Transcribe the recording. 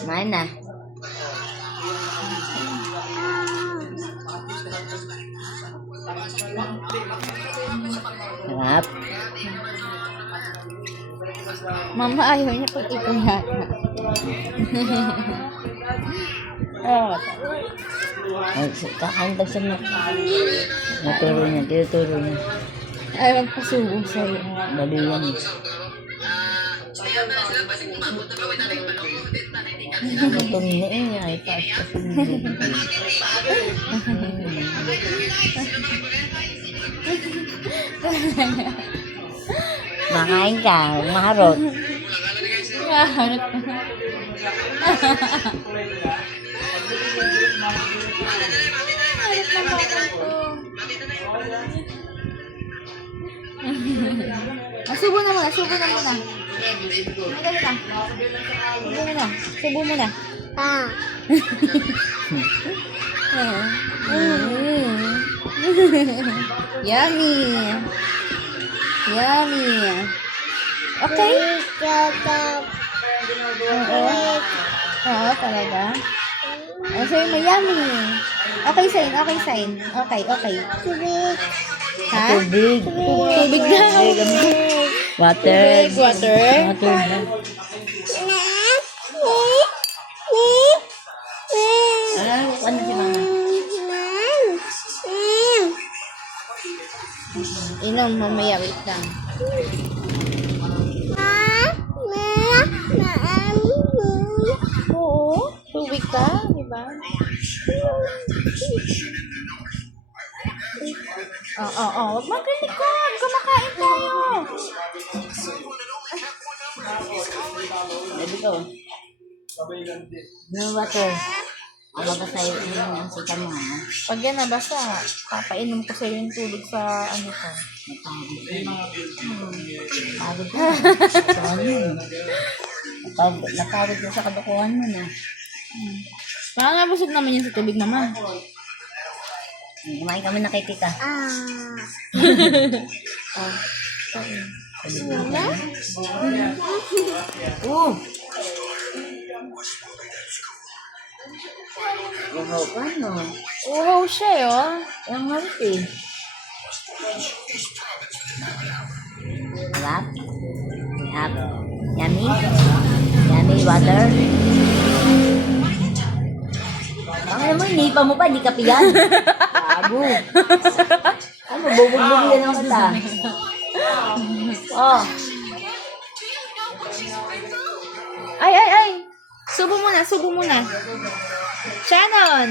Kumain na. Sarap. Mama, ayaw niya pag ito yata. Oh, Kakain pag sa naturo niya, tinuturo niya. ayaw magpasubo sa'yo. Dali yan. Gutom na eh. Ay, taas kasi. Makain ka, maharot. Hanot ka. Subo na muna, subo na muna. Ay, dali ka. Subo muna, subo muna. Yummy. Yummy. Okay? Oo, talaga. Oh, sa'yo may yummy. Okay, sign. Okay, sign. Okay, okay. Ha? Tubig. Tubig daw. Water. Tubig, water. Water na. Ano si mama? Inom, mamaya, wait lang. Oo, tubig ka, di ba? Oo. Huwag magkritikon. Kumakain tayo. Sabi ko. No water. Baka sa'yo yung sika mo ha. Pag yan nabasa, papainom ko sa'yo yung tubig sa ano ko. Napagod na. Saan yun? Napagod na sa kadukuhan mo na. Parang nabusog naman yan sa tubig naman. Kumain kami na kay tita. Uhaw ka no? Uhaw siya oh. Ang harap eh. Sarap. Sarap. Yummy. Yummy water. Baka naman, hinipa mo pa, di ka piyan. Bago. Ano, bubog-bubog yan ako kita. Oh. Ay. Subo muna. Shannon.